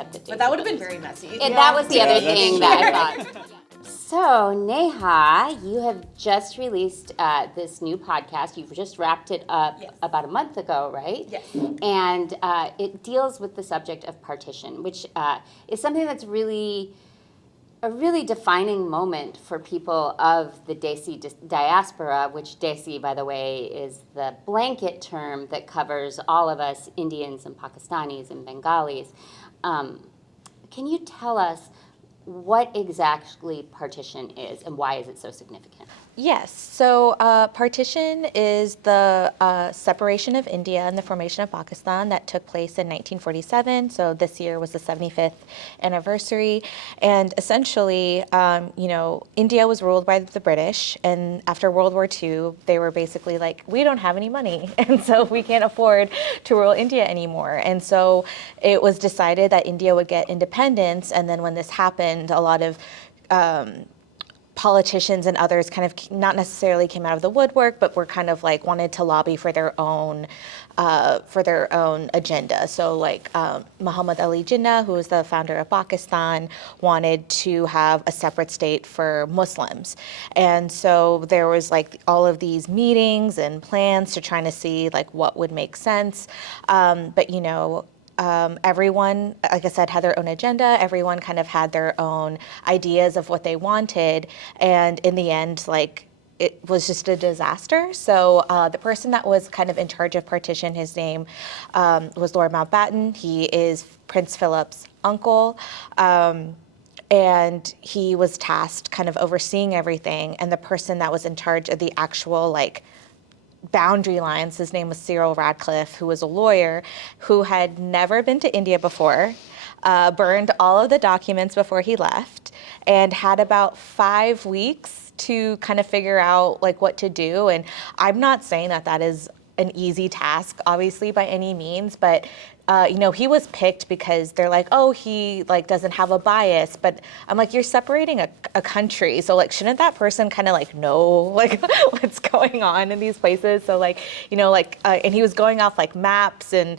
at the Desi. But that would have been very messy. And that was the other thing that I thought. So, Neha, you have just released this new podcast. You've just wrapped it up about a month ago, right? Yes. And it deals with the subject of partition, which is something that's really a really defining moment for people of the Desi diaspora, which Desi, by the way, is the blanket term that covers all of us Indians and Pakistanis and Bengalis. Can you tell us what exactly partition is and why is it so significant? Yes. So partition is the separation of India and the formation of Pakistan that took place in 1947. So this year was the 75th anniversary. And essentially, India was ruled by the British. And after World War II, they were basically like, we don't have any money. And so we can't afford to rule India anymore. And so it was decided that India would get independence. And then when this happened, a lot of politicians and others kind of not necessarily came out of the woodwork, but were kind of like wanted to lobby for their own agenda. So like Muhammad Ali Jinnah, who was the founder of Pakistan, wanted to have a separate state for Muslims. And so there was like all of these meetings and plans to trying to see like what would make sense. But everyone, like I said, had their own agenda. Everyone kind of had their own ideas of what they wanted. And in the end, like, it was just a disaster. So the person that was kind of in charge of partition, his name was Lord Mountbatten. He is Prince Philip's uncle. And he was tasked kind of overseeing everything. And the person that was in charge of the actual, like, boundary lines, his name was Cyril Radcliffe, who was a lawyer who had never been to India before, burned all of the documents before he left, and had about 5 weeks to kind of figure out like what to do. And I'm not saying that that is an easy task, obviously, by any means, but he was picked because they're like, oh, he like doesn't have a bias. But I'm like, you're separating a country, so like, shouldn't that person kind of like know like what's going on in these places? So like, and he was going off like maps and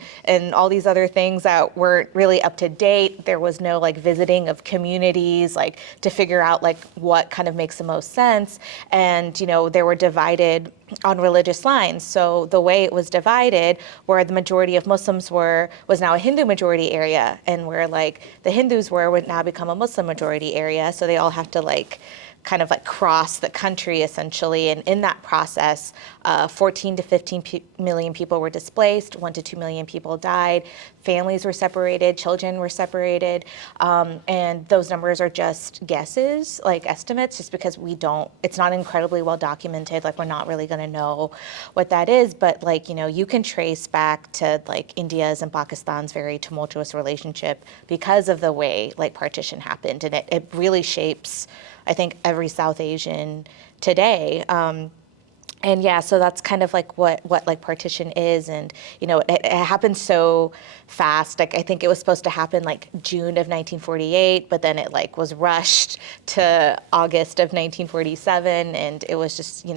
all these other things that weren't really up to date. There was no like visiting of communities like to figure out like what kind of makes the most sense. And they were divided on religious lines. So the way it was divided, where the majority of Muslims was now a Hindu majority area, and where like the Hindus would now become a Muslim majority area. So they all have to like kind of like cross the country essentially. And in that process, 14 to 15 million people were displaced, 1 to 2 million people died, families were separated, children were separated. And those numbers are just guesses, like estimates, just because it's not incredibly well documented. Like we're not really gonna know what that is, but like, you can trace back to like India's and Pakistan's very tumultuous relationship because of the way like partition happened. And it really shapes, I think, every South Asian today. And yeah, so that's kind of like what like partition is. And, it happened so fast. Like I think it was supposed to happen like June of 1948, but then it like was rushed to August of 1947. And it was just, when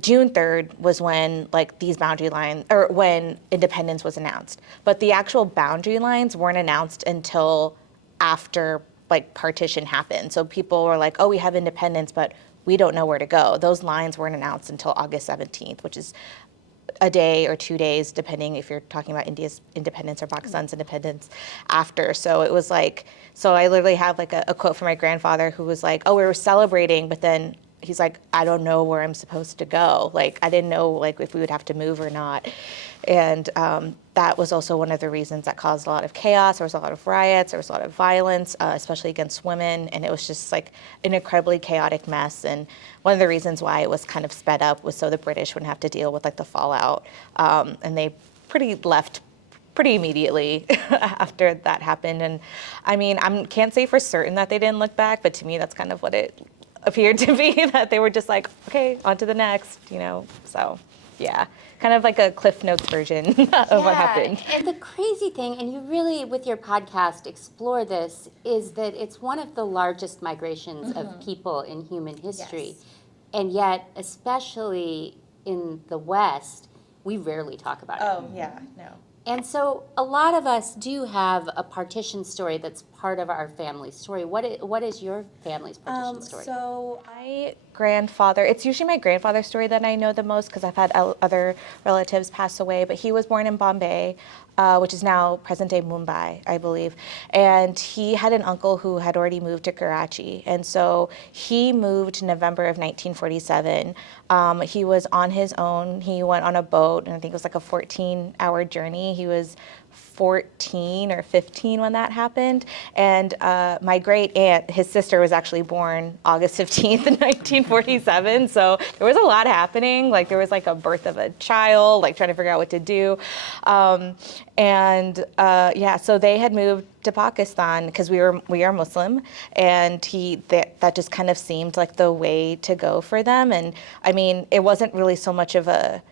June 3rd was when like these boundary lines, or when independence was announced. But the actual boundary lines weren't announced until after like partition happened. So people were like, oh, we have independence, but we don't know where to go. Those lines weren't announced until August 17th, which is a day or 2 days, depending if you're talking about India's independence or Pakistan's independence after. So it was like, so I literally have like a quote from my grandfather who was like, oh, we were celebrating, but then he's like, I don't know where I'm supposed to go. Like, I didn't know like if we would have to move or not. And that was also one of the reasons that caused a lot of chaos. There was a lot of riots, there was a lot of violence, especially against women. And it was just like an incredibly chaotic mess. And one of the reasons why it was kind of sped up was so the British wouldn't have to deal with like the fallout. And they left pretty immediately after that happened. And I mean, I can't say for certain that they didn't look back, but to me, that's kind of what it appeared to be, that they were just like, okay, on to the next, so yeah, kind of like a Cliff Notes version of what happened. And the crazy thing, and you really, with your podcast, explore this, is that it's one of the largest migrations of people in human history. Yes. And yet, especially in the West, we rarely talk about it. Oh, yeah, no. And so a lot of us do have a partition story that's part of our family story. What is your family's partition story? So my grandfather, it's usually my grandfather's story that I know the most because I've had other relatives pass away, but he was born in Bombay, which is now present-day Mumbai, I believe. And he had an uncle who had already moved to Karachi. And so he moved in November of 1947. He was on his own. He went on a boat, and I think it was like a 14-hour journey. He was 14 or 15 when that happened. And my great aunt, his sister, was actually born August 15th in 1947. So there was a lot happening. Like there was like a birth of a child, like trying to figure out what to do. So they had moved to Pakistan because we are Muslim, and that just kind of seemed like the way to go for them. And I mean, it wasn't really so much of a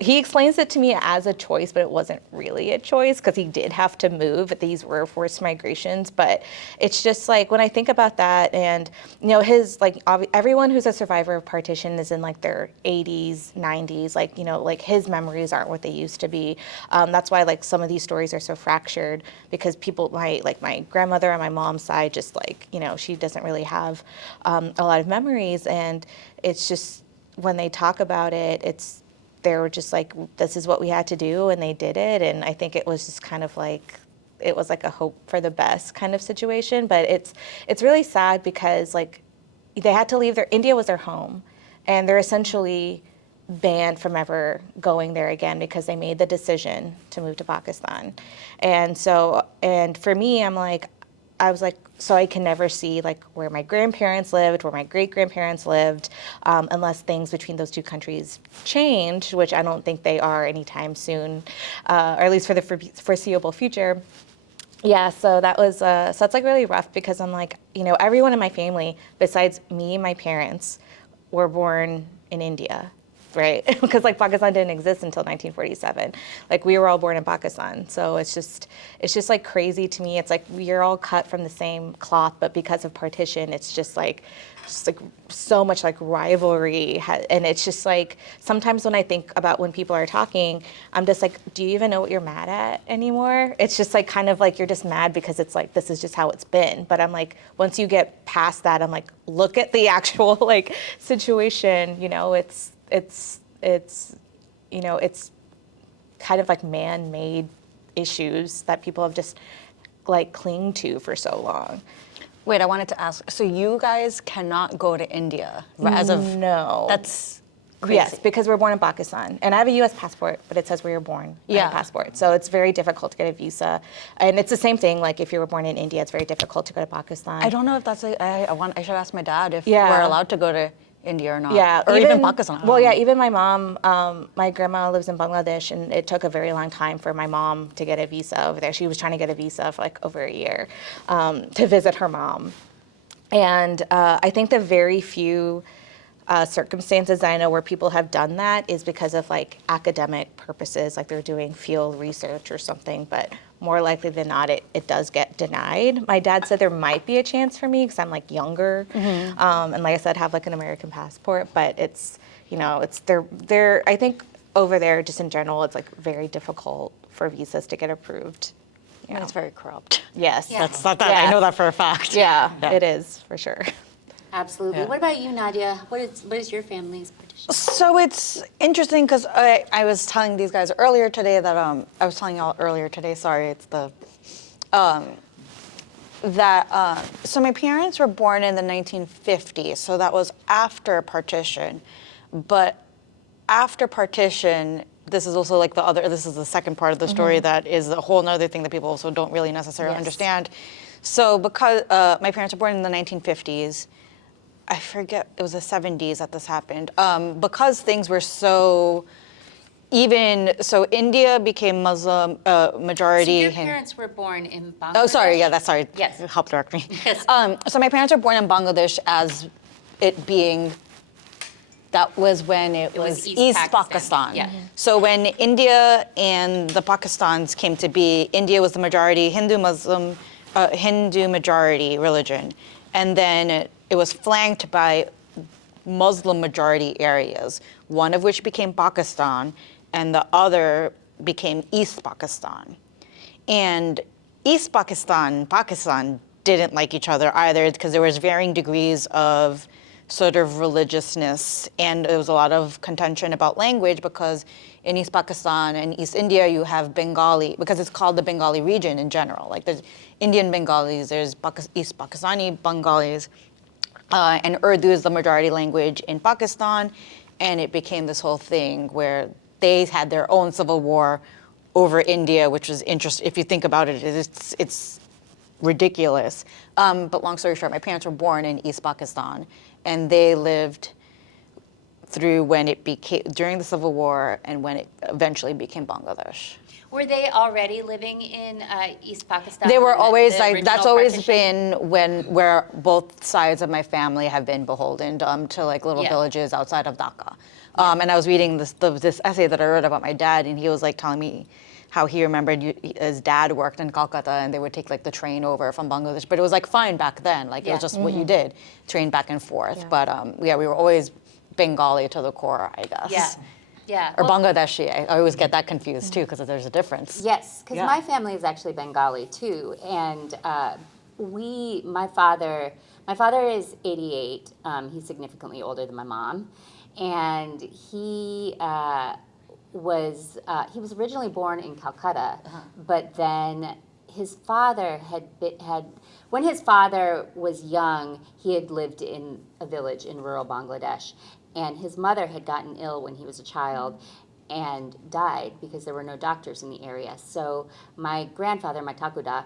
he explains it to me as a choice, but it wasn't really a choice because he did have to move. These were forced migrations. But it's just like when I think about that, and his everyone who's a survivor of partition is in like their 80s, 90s. Like his memories aren't what they used to be. That's why like some of these stories are so fractured because people, my grandmother on my mom's side, just she doesn't really have a lot of memories, and it's just when they talk about it, they were just like, this is what we had to do, and they did it. And I think it was just kind of like, it was like a hope for the best kind of situation. But it's really sad because like they had to leave India was their home, and they're essentially banned from ever going there again because they made the decision to move to Pakistan. And for me, I was like, so I can never see like where my grandparents lived, where my great-grandparents lived, unless things between those two countries change, which I don't think they are anytime soon, or at least for the foreseeable future. Yeah, so that was, so it's like really rough because I'm like, everyone in my family, besides me and my parents, were born in India. Right, because like Pakistan didn't exist until 1947. Like we were all born in Pakistan, so it's just like crazy to me. It's like we're all cut from the same cloth, but because of partition, it's just like so much like rivalry, and it's just like sometimes when I think about when people are talking, I'm just like, do you even know what you're mad at anymore? It's just like kind of like you're just mad because it's like this is just how it's been. But I'm like, once you get past that, I'm like, look at the actual like situation. It's kind of like man-made issues that people have just like clung to for so long. Wait, I wanted to ask, so you guys cannot go to India as of... No. That's crazy. Yes, because we're born in Pakistan. And I have a U.S. passport, but it says where you're born on a passport. So it's very difficult to get a visa. And it's the same thing, like if you were born in India, it's very difficult to go to Pakistan. I don't know if that's... I should ask my dad if we're allowed to go to India or not. Yeah. Or even Pakistan. Well, yeah, even my mom, my grandma lives in Bangladesh, and it took a very long time for my mom to get a visa over there. She was trying to get a visa for like over a year to visit her mom. And I think the very few circumstances I know where people have done that is because of like academic purposes, like they're doing field research or something, but more likely than not, it does get denied. My dad said there might be a chance for me because I'm like younger, and like I said, have like an American passport, but it's, they're, I think over there, just in general, it's like very difficult for visas to get approved. Yeah. It's very corrupt. Yes. Yeah. That's not that. I know that for a fact. Yeah, it is, for sure. Absolutely. Yeah. What about you, Nadia? What is your family's partition? So it's interesting because I was telling these guys earlier today that I was telling y'all earlier today. Sorry, it's the so my parents were born in the 1950s, so that was after partition. But after partition, this is also like this is the second part of the story that is a whole nother thing that people also don't really necessarily understand. So because my parents were born in the 1950s, I forget, it was the 70s that this happened. Because things were so India became Muslim majority. So your parents were born in Bangladesh? Oh, sorry, yeah, that's sorry. Yes. Help direct me. Yes. So my parents were born in Bangladesh as it being, that was when it was East Pakistan. Yeah. So when India and the Pakistans came to be, India was the majority Hindu majority religion. And then it was flanked by Muslim majority areas, one of which became Pakistan, and the other became East Pakistan. And East Pakistan, Pakistan didn't like each other either because there was varying degrees of sort of religiousness, and there was a lot of contention about language because in East Pakistan and East India you have Bengali, because it's called the Bengali region in general. Like there's Indian Bengalis, there's East Pakistani Bengalis, and Urdu is the majority language in Pakistan, and it became this whole thing where they had their own civil war over India, which was interesting. If you think about it, it's ridiculous. But long story short, my parents were born in East Pakistan, and they lived through when it became, during the Civil War and when it eventually became Bangladesh. Were they already living in East Pakistan? They were when always the like, original that's always partition? been where both sides of my family have been beholden to like little Yeah. villages outside of Dhaka. And I was reading this essay that I wrote about my dad, and he was like telling me how he remembered his dad worked in Calcutta, and they would take like the train over from Bangladesh. But it was like fine back then, like it was just what you did, train back and forth. Yeah. But yeah, we were always Bengali to the core, I guess. Yeah, yeah. Or Well, Bangladeshi. I always get that confused too, because there's a difference. yes, because Yeah. my family is actually Bengali too, and my father is 88. He's significantly older than my mom, and he was originally born in Calcutta, but then his father when his father was young, he had lived in a village in rural Bangladesh, and his mother had gotten ill when he was a child and died because there were no doctors in the area. So my grandfather, my Takuda,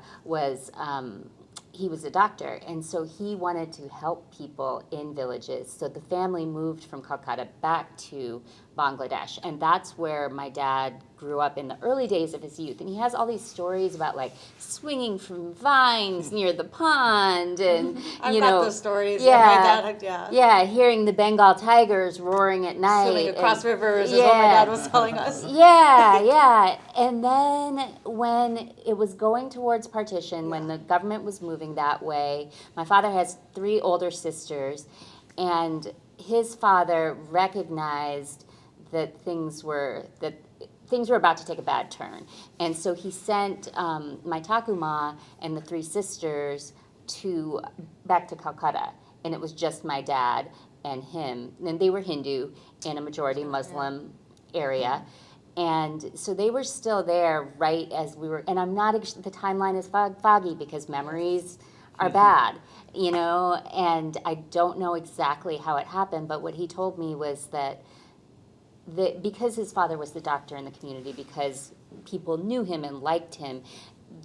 he was a doctor, and so he wanted to help people in villages. So the family moved from Calcutta back to Bangladesh, and that's where my dad grew up in the early days of his youth. And he has all these stories about like swinging from vines near the pond, and I've got those stories. Yeah, My dad, yeah, hearing the Bengal tigers roaring at night, Swimming across and- rivers is what my dad was telling us. yeah, yeah. And then when it was going towards partition, when the government was moving that way, my father has 3 older sisters, and his father recognized that things were about to take a bad turn. And so he sent my Takuma and the 3 sisters back to Calcutta. And it was just my dad and him. And they were Hindu in a majority Muslim area. And so they were still there right as we were, and I'm not, the timeline is foggy because memories are bad, and I don't know exactly how it happened, but what he told me was that because his father was the doctor in the community, because people knew him and liked him,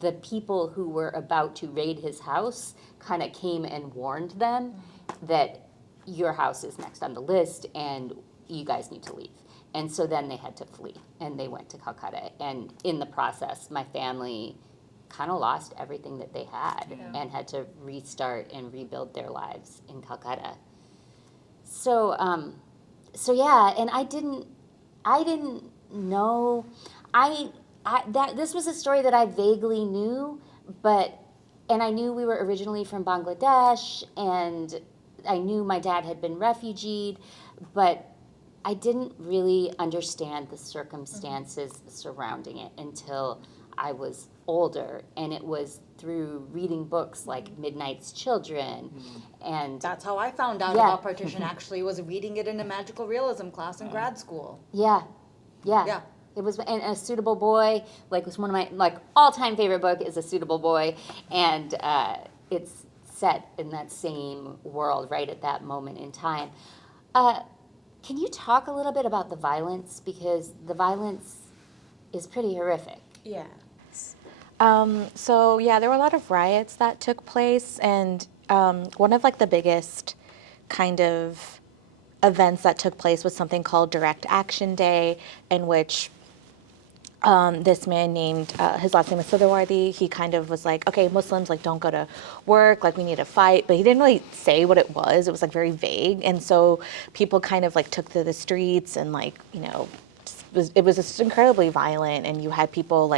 the people who were about to raid his house kind of came and warned them that your house is next on the list and you guys need to leave. And so then they had to flee, and they went to Calcutta. And in the process, my family kind of lost everything that they had and had to restart and rebuild their lives in Calcutta. So, yeah, and I didn't know, this was a story that I vaguely knew, and I knew we were originally from Bangladesh, and I knew my dad had been refugeed, but I didn't really understand the circumstances surrounding it until I was older, and it was through reading books like Midnight's Children, and That's how I found out Yeah. about partition, actually, was reading it in a magical realism class in grad school. yeah. Yeah. It was, and A Suitable Boy, was one of my all-time favorite book is A Suitable Boy, and it's set in that same world right at that moment in time. Can you talk a little bit about the violence, because the violence is pretty horrific? Yeah. So yeah, there were a lot of riots that took place, and one of the biggest kind of events that took place was something called Direct Action Day, in which this man named, his last name is Siddharthi, he kind of was like, okay, Muslims, don't go to work, we need to fight, but he didn't really say what it was. It was very vague, and so people kind of took to the streets, and it was just incredibly violent, and you had people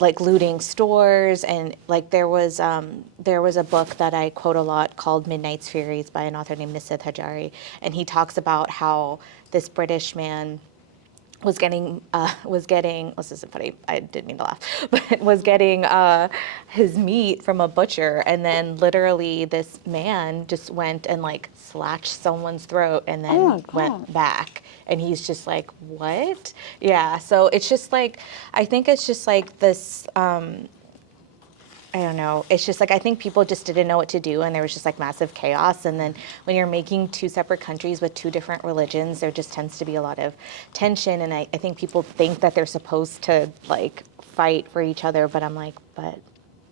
looting stores, and there was a book that I quote a lot called Midnight's Furies by an author named Nisith Hajari, and he talks about how this British man this isn't funny, I didn't mean to laugh, but was getting his meat from a butcher, and then literally this man just went and like slashed someone's throat and then Oh my went back. And he's just like, what? Yeah, so it's just like, I think it's just like this, I don't know. It's just like I think people just didn't know what to do, and there was just like massive chaos. And then when you're making two separate countries with two different religions, there just tends to be a lot of tension. And I think people think that they're supposed to like fight for each other, but I'm like,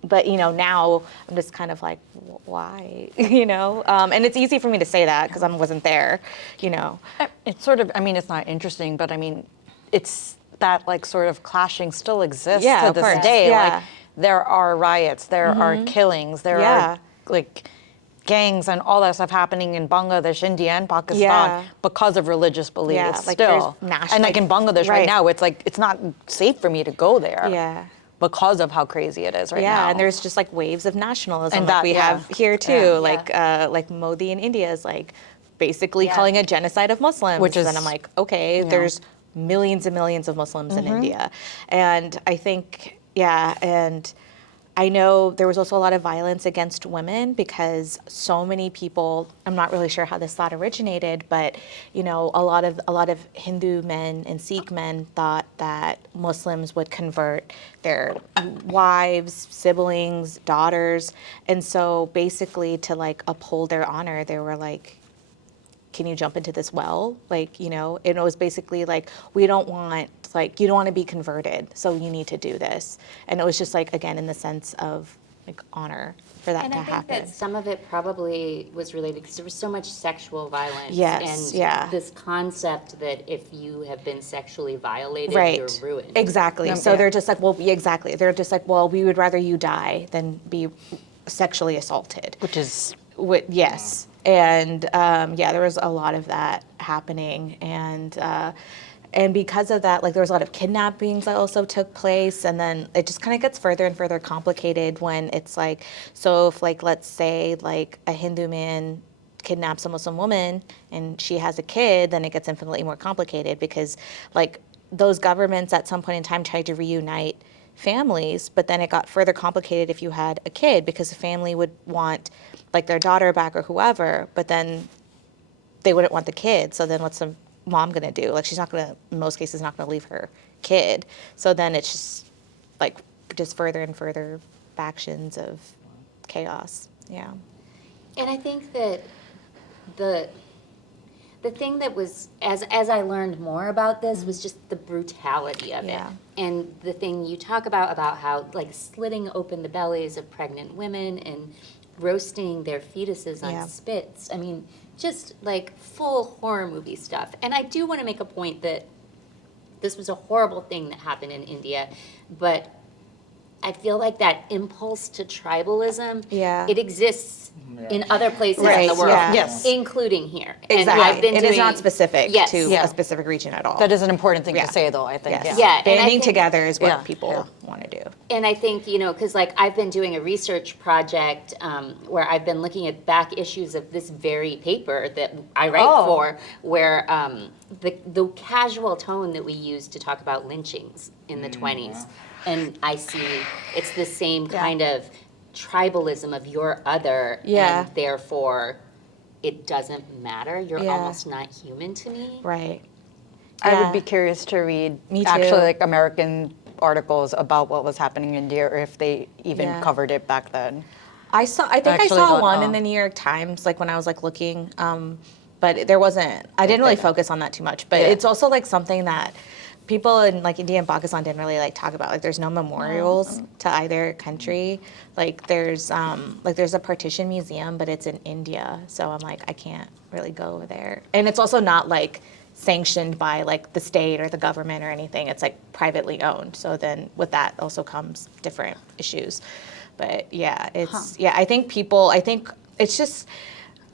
but you know, now I'm just kind of like, why? You know, and it's easy for me to say that because I wasn't there. You know, It's sort of, I mean, it's not interesting, but I mean, it's that like sort of clashing still exists Yeah, to of this course. day. Yeah. Like there are riots, there are killings, there Yeah. are like gangs and all that stuff happening in Bangladesh, India, and Pakistan Yeah. because of religious beliefs. Yeah, like there's still, national- and like in Bangladesh right right. now, it's like it's not safe for me to go there. Yeah. Because of how crazy it is right now. Yeah, and there's just like waves of nationalism And like that- we yeah. have here too. Yeah. Like Modi in India is like basically Yeah. calling a genocide of Muslims. Which is- and I'm like, okay, there's millions and millions of Muslims in India. And I think, yeah, and I know there was also a lot of violence against women because so many people, I'm not really sure how this thought originated, but you know, a lot of Hindu men and Sikh men thought that Muslims would convert their wives, siblings, daughters. And so basically to like uphold their honor, they were like, can you jump into this well? Like, you know, and it was basically like, we don't want, like, you don't want to be converted, so you need to do this. And it was just like, again, in the sense of like honor for that And to I think happen. that some of it probably was related because there was so much sexual violence. Yes, And yeah. this concept that if you have been sexually violated, Right. you're ruined. Exactly. So they're just like, well, yeah, exactly. They're just like, well, we would rather you die than be sexually assaulted. which is Yes. And yeah, there was a lot of that happening. And because of that, like there was a lot of kidnappings that also took place. And then it just kind of gets further and further complicated when it's like, so if like, let's say like a Hindu man kidnaps a Muslim woman and she has a kid, then it gets infinitely more complicated because like those governments at some point in time tried to reunite families, but then it got further complicated if you had a kid because the family would want like their daughter back or whoever, but then they wouldn't want the kid. So then what's the mom gonna do? Like she's not gonna, in most cases, not gonna leave her kid. So then it's just like just further and further factions of chaos. Yeah. And I think that the thing that was, as I learned more about this, was just the brutality of Yeah. it. And the thing you talk about how like slitting open the bellies of pregnant women and roasting their fetuses on Yeah. spits. I mean, just like full horror movie stuff. And I do want to make a point that this was a horrible thing that happened in India, but I feel like that impulse to tribalism, Yeah. it exists in other places in Right, the world, yeah. Yes. inclling here. And Exactly. I've been It is doing- not specific Yes. to Yeah. a specific region at all. that is an important thing Yeah. to say, though. I think. Yes. Yeah, and I Banding think- together is what Yeah. people Yeah. want to do. And I think, you know, because like I've been doing a research project where I've been looking at back issues of this very paper that I write Oh. for, where the casual tone that we used to talk about lynchings in the 20s. And I see it's the same kind of tribalism of your other, Yeah. and therefore it doesn't matter. You're Yeah. almost not human to me. Right. I Yeah. would be curious to read Me too. actually like American articles about what was happening in India, or if they even Yeah. covered it back then. I think I actually saw don't one know. in the New York Times, like when I was like looking, but there wasn't. I didn't really focus on that too much. But Yeah. it's also like something that people in like India and Pakistan didn't really like talk about. Like there's no memorials to either country. Like there's a Partition museum, but it's in India. So I'm like, I can't really go over there. And it's also not like sanctioned by like the state or the government or anything. It's like privately owned. So then with that also comes different issues. But yeah, I think it's just,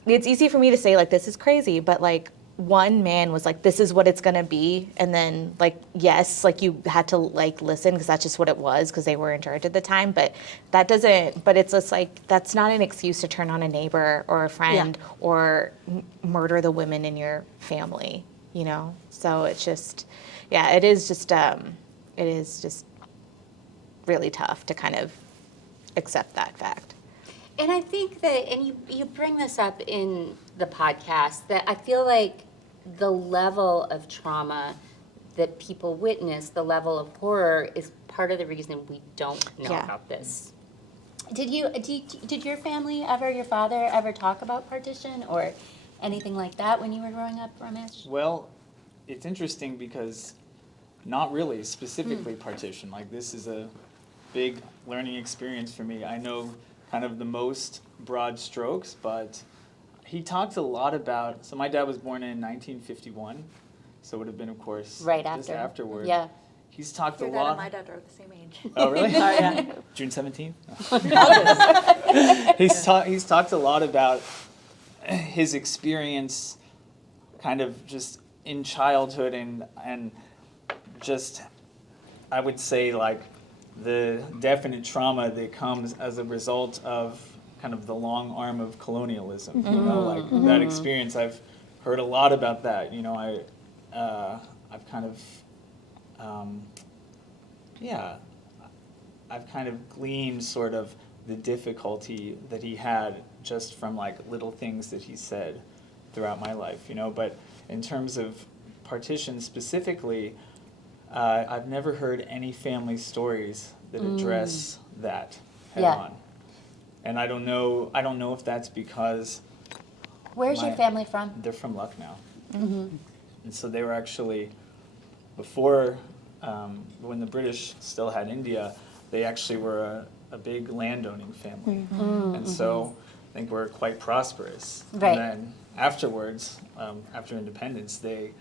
it's easy for me to say like, this is crazy, but like one man was like, this is what it's gonna be. And then like, yes, like you had to like listen because that's just what it was because they were in charge at the time. But it's just like, that's not an excuse to turn on a neighbor or a friend or murder the women in your family. you know? So it's just, yeah, it is just really tough to kind of accept that fact. And I think that, and you bring this up in the podcast, that I feel like the level of trauma that people witness, the level of horror, is part of the reason we don't know Yeah. about this. Did your family ever, your father ever talk about partition or anything like that when you were growing up, Ramesh? Well, it's interesting because not really specifically partition. Like, this is a big learning experience for me. I know kind of the most broad strokes, but he talked a lot about, so my dad was born in 1951, so it would have been, of course, Right just after. afterward. Yeah. He's talked Your a dad lot. and my dad are the same age. Oh, really? June 17th? He's talked a lot about his experience kind of just in childhood and just, I would say, like, the definite trauma that comes as a result of kind of the long arm of colonialism, you know, like that experience. I've heard a lot about that, you know. I've kind of, I've kind of gleaned sort of the difficulty that he had just from like little things that he said throughout my life, you know. But in terms of partition specifically, I've never heard any family stories that address that head Yeah. on. And I don't know if that's because Where's your My- family from? they're from Lucknow. And so they were actually, before, when the British still had India, they actually were a big landowning family. And so I think we're quite prosperous. Right. And then afterwards, after independence, they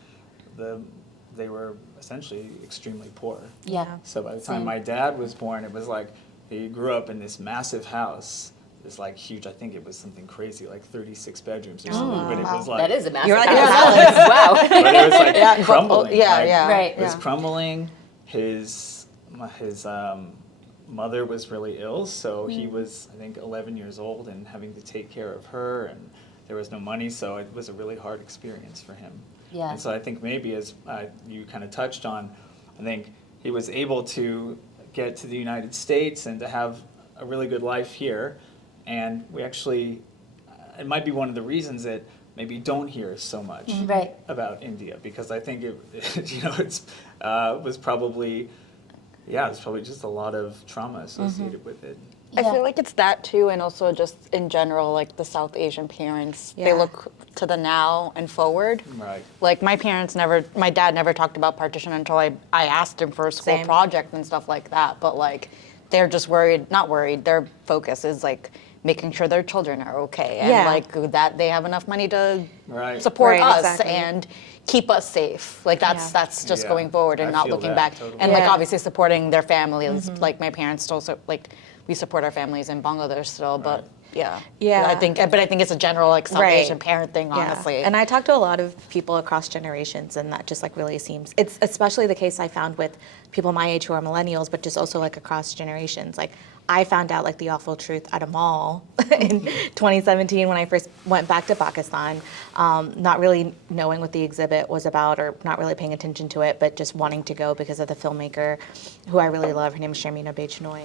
were essentially extremely poor. Yeah. So by the time Same. my dad was born, it was like he grew up in this massive house. It's like huge. I think it was something crazy, like 36 bedrooms or something. But it was like That is a massive You're like, house. Wow. but it was like crumbling. Yeah, like, yeah. Right. It was crumbling. His mother was really ill, so he was, I think, 11 years old and having to take care of her, and there was no money, so it was a really hard experience for him. Yeah. And so I think maybe, as you kind of touched on, I think he was able to get to the United States and to have a really good life here, and we actually, it might be one of the reasons that maybe don't hear so much Right. about India, because I think it you know, it's was probably, there's probably just a lot of trauma associated with it. I Yeah. feel like it's that too, and also just in general, like the South Asian parents, they Yeah. look to the now and forward. Right. Like my dad never talked about partition until I asked him for a school Same. project and stuff like that. But like, they're just not worried. Their focus is like making sure their children are okay and Yeah. like that they have enough money to Right. support Right, us exactly. and keep us safe. Like that's just Yeah, going forward and I not feel looking that, back. totally. And like Yeah. obviously supporting their families. Like my parents still we support our families in Bangladesh still, but Right. yeah. Yeah. I think it's a general like South Right. Asian parent thing, honestly. Yeah. And I talk to a lot of people across generations, and that just like really seems, it's especially the case I found with people my age who are millennials, but just also like across generations. Like I found out like the awful truth at a mall in 2017 when I first went back to Pakistan, not really knowing what the exhibit was about or not really paying attention to it, but just wanting to go because of the filmmaker who I really love. Her name is Sharmina Bejnoi.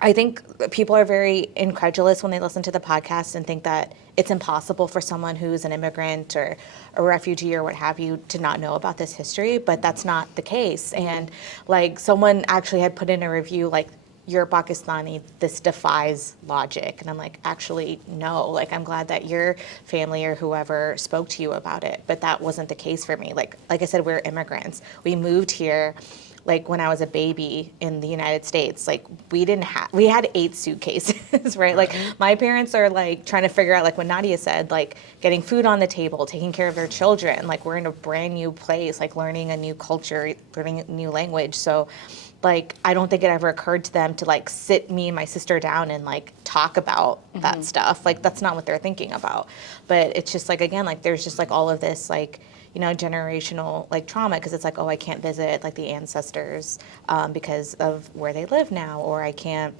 I think people are very incredulous when they listen to the podcast and think that it's impossible for someone who's an immigrant or a refugee or what have you to not know about this history, but that's not the case. And like someone actually had put in a review like, "You're Pakistani, this defies logic." And I'm like, actually, no. Like, I'm glad that your family or whoever spoke to you about it, but that wasn't the case for me. Like I said, we're immigrants. We moved here like when I was a baby in the United States. Like we had 8 suitcases, right? Like my parents are like trying to figure out, like what Nadia said, like getting food on the table, taking care of their children. Like we're in a brand new place, like learning a new culture, learning a new language. So like, I don't think it ever occurred to them to like sit me and my sister down and like talk about that stuff. Like that's not what they're thinking about. But it's just like, again, like there's just like all of this like, you know, generational like trauma, because it's like, oh, I can't visit like the ancestors because of where they live now, or I can't,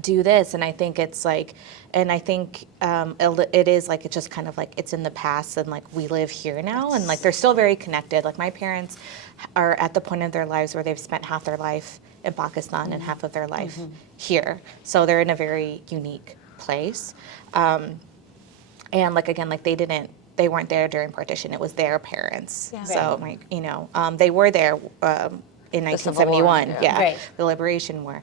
do this. And I think it's like, and I think it is like, it's just kind of like, it's in the past, and like we live here now, and like they're still very connected. Like my parents are at the point of their lives where they've spent half their life in Pakistan and half of their life here. So they're in a very unique place. And like, again, like they weren't there during partition. It was their parents. Yeah. So like, you know, they were there in The Civil War, 1971, yeah. Right. the Liberation War.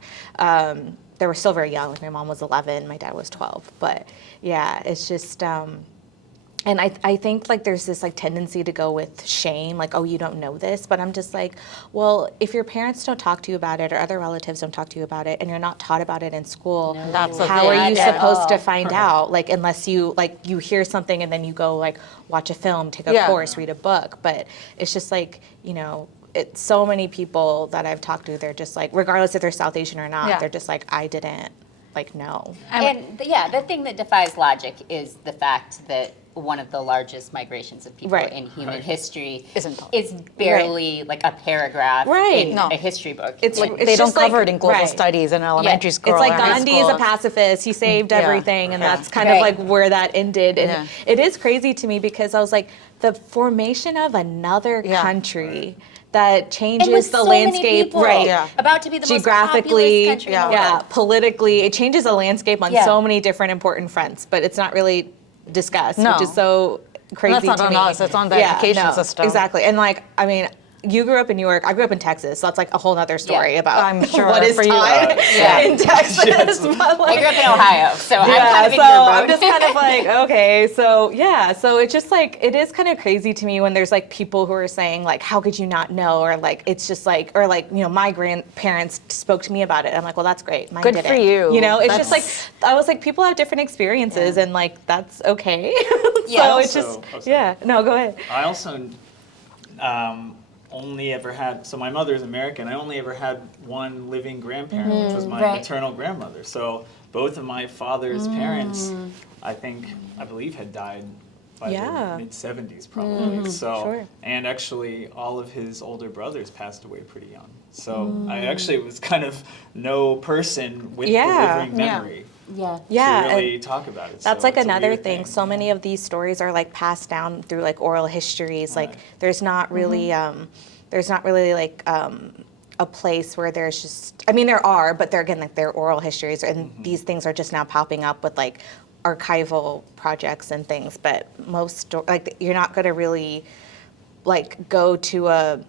They were still very young. Like my mom was 11, my dad was 12. But yeah, it's just, and I think like there's this like tendency to go with shame, like, oh, you don't know this. But I'm just like, well, if your parents don't talk to you about it or other relatives don't talk to you about it and you're not taught about it in school, That's the how are thing. you Not at supposed to all. find out? Like, unless you like you hear something and then you go like watch a film, take a Yeah. course, read a book. But it's just like, you know, it's so many people that I've talked to, they're just like, regardless if they're South Asian or not, Yeah. they're just like, I didn't like know. And the thing that defies logic is the fact that one of the largest migrations of people Right. in human history Isn't taught. is barely like a paragraph Right. in No. a history book. It's Like it's they don't just like- cover it in global right. studies in elementary school. It's like or high Gandhi is school. a pacifist. He saved Yeah. everything, and Yeah. that's kind Right. of like where that ended. And Yeah. it is crazy to me because I was like, the formation of another Yeah. country that and changes with the so many landscape, people, right? Yeah. about to be the most Geographically, populous country in the yeah, world. politically, it changes the landscape on Yeah. so many different important fronts, but it's not really discussed, No. which is so crazy That's not to on me. us, it's on the education system. Exactly, and like, I mean, you grew up in New York. I grew up in Texas, so that's like a whole other story Yeah. about I'm sure what is for you. taught Yeah. in Texas. But I like, grew up in Ohio, so I'm yeah, kind of in so your boat. I'm just kind of like, okay, so yeah, so it's just like, it is kind of crazy to me when there's like people who are saying like, how could you not know? Or like, it's just like, or like, you know, my grandparents spoke to me about it. I'm like, well, that's great. Mine Good didn't. for you. You know, it's just like, That's- I was like, people have different experiences, Yeah. and like, that's okay. Yeah. So it's Also- just, yeah, no, go ahead. I also only ever had, so my mother's American, I only ever had one living grandparent, which was my right. maternal grandmother. So both of my father's parents, I believe had died by Yeah. the mid-70s probably. So, sure. and actually all of his older brothers passed away pretty young. So I actually was kind of no person with Yeah. the living Yeah. memory Yeah. Yeah, to and really talk about it. that's So like it's a another weird thing. So many of these stories are like passed down through like oral histories. Like Right. there's not really like a place where there's just, I mean there are, but they're again like they're oral histories, and these things are just now popping up with like archival projects and things. But like you're not going to really like go to a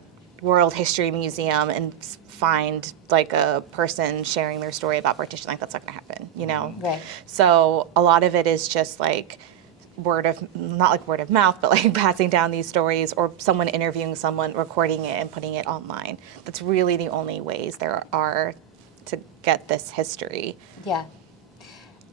World History Museum and find like a person sharing their story about partition. Like that's not gonna happen, you know? Right. So a lot of it is just like not like word of mouth, but like passing down these stories, or someone interviewing someone, recording it and putting it online. That's really the only ways there are to get this history. Yeah.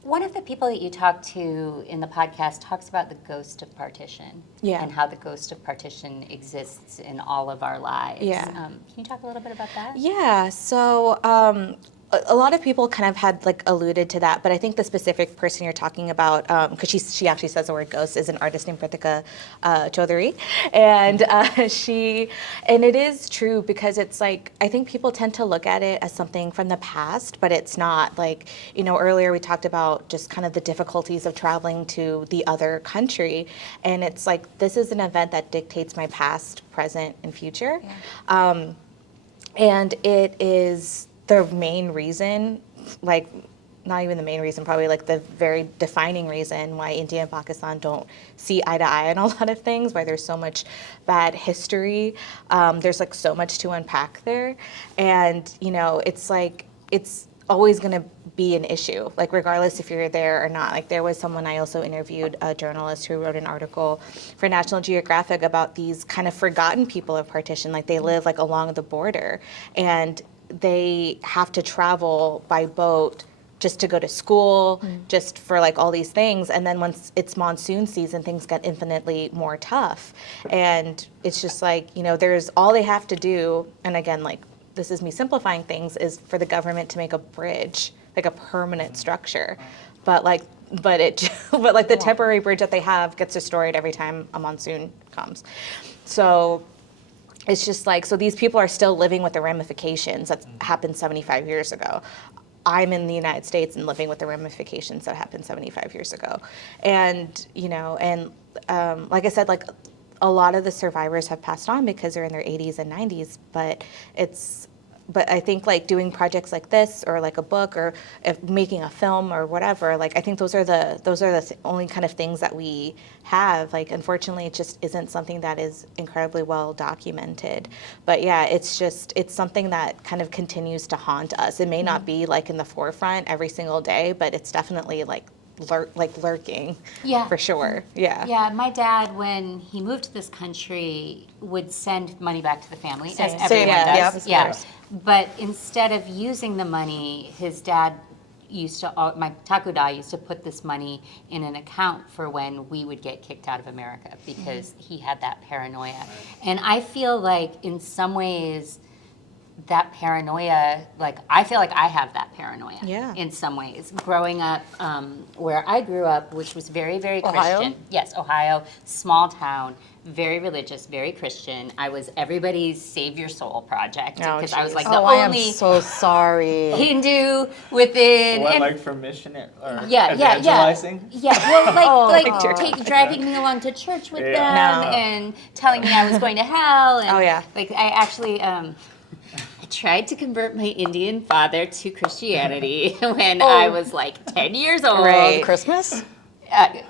One of the people that you talked to in the podcast talks about the ghost of partition. Yeah. And how the ghost of partition exists in all of our lives. Yeah. Can you talk a little bit about that? Yeah, so a lot of people kind of had like alluded to that, but I think the specific person you're talking about, because she actually says the word ghost, is an artist named Pritika Chaudhary, and and it is true because it's like, I think people tend to look at it as something from the past, but it's not. Like, you know, earlier we talked about just kind of the difficulties of traveling to the other country, and it's like, this is an event that dictates my past, present, and future. And it is the main reason, like not even the main reason, probably like the very defining reason why India and Pakistan don't see eye to eye on a lot of things, why there's so much bad history. There's like so much to unpack there. And, you know, it's like, it's always going to be an issue, like regardless if you're there or not. Like there was someone I also interviewed, a journalist who wrote an article for National Geographic about these kind of forgotten people of partition. Like they live like along the border, and they have to travel by boat just to go to school, just for like all these things. And then once it's monsoon season, things get infinitely more tough. And it's just like, you know, there's all they have to do. And again, like this is me simplifying things, is for the government to make a bridge, like a permanent structure. But the temporary bridge that they have gets destroyed every time a monsoon comes. So it's just like, so these people are still living with the ramifications that happened 75 years ago. I'm in the United States and living with the ramifications that happened 75 years ago. And, like I said, like a lot of the survivors have passed on because they're in their 80s and 90s, but I think like doing projects like this or like a book or if making a film or whatever, like I think those are the only kind of things that we have. Like unfortunately, it just isn't something that is incredibly well documented. But yeah, it's something that kind of continues to haunt us. It may not be like in the forefront every single day, but it's definitely like lurking. Yeah. For sure. Yeah. Yeah, my dad, when he moved to this country, would send money back to the family, as Same. everyone Yeah. does. Yep. Yeah. But instead of using the money, his dad used to, my takuda used to put this money in an account for when we would get kicked out of America because he had that paranoia. And I feel like in some ways, that paranoia, like I feel like I have that paranoia Yeah. in some ways. Growing up where I grew up, which was very, very Ohio? Christian. Yes, Ohio, small town, very religious, very Christian. I was everybody's Save Your Soul project Oh, because I was jeez. like Oh, the I am only so sorry. Hindu within. What, and- like for missionary or yeah, evangelizing? Yeah, well, like picture. dragging me along to church with Yeah. them No. and telling me I was going to hell. And Oh, yeah. like I actually, I tried to convert my Indian father to Christianity when I was like 10 years old. Right. Christmas?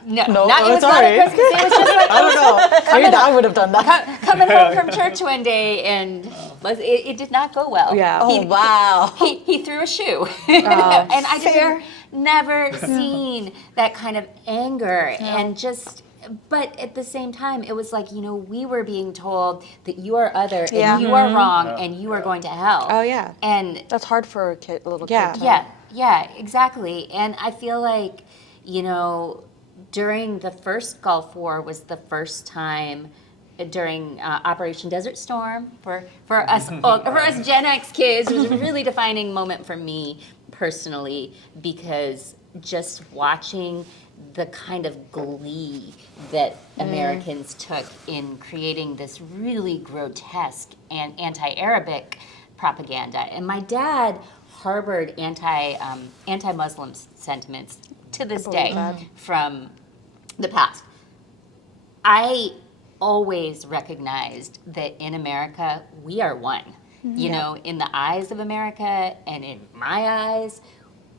No, No, not, it oh, was not sorry. at Christmas. It was just like I don't know. Maybe I would have done that. coming home from church one day, and it did not go well. Yeah. Oh, wow. He threw a shoe, and I just fair. had never seen that kind of anger and just. But at the same time, it was like, we were being told that you are other and Yeah. you are wrong Yeah. and you are going to hell. Oh, yeah. And That's hard for a little Yeah. kid to yeah, exactly. And I feel like, during the first Gulf War was the first time during Operation Desert Storm for us Gen X kids. It was a really defining moment for me personally because just watching the kind of glee that Americans took in creating this really grotesque and anti-Arabic propaganda. And my dad harbored anti-Muslim sentiments to this day from the past. I always recognized that in America, we are one. In the eyes of America and in my eyes,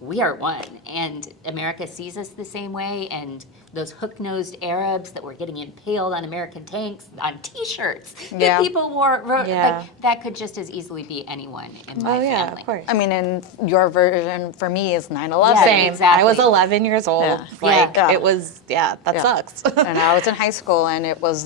we are one. And America sees us the same way. And those hook-nosed Arabs that were getting impaled on American tanks, on T-shirts that Yeah. people wore, Yeah. like, that could just as easily be anyone in my Oh, yeah, family. of course. I mean, and your version for me is 9/11. Yeah, Same. exactly. I was 11 years old. Yeah. Like, Yeah. it was, that Yeah. sucks. And I was in high school, and it was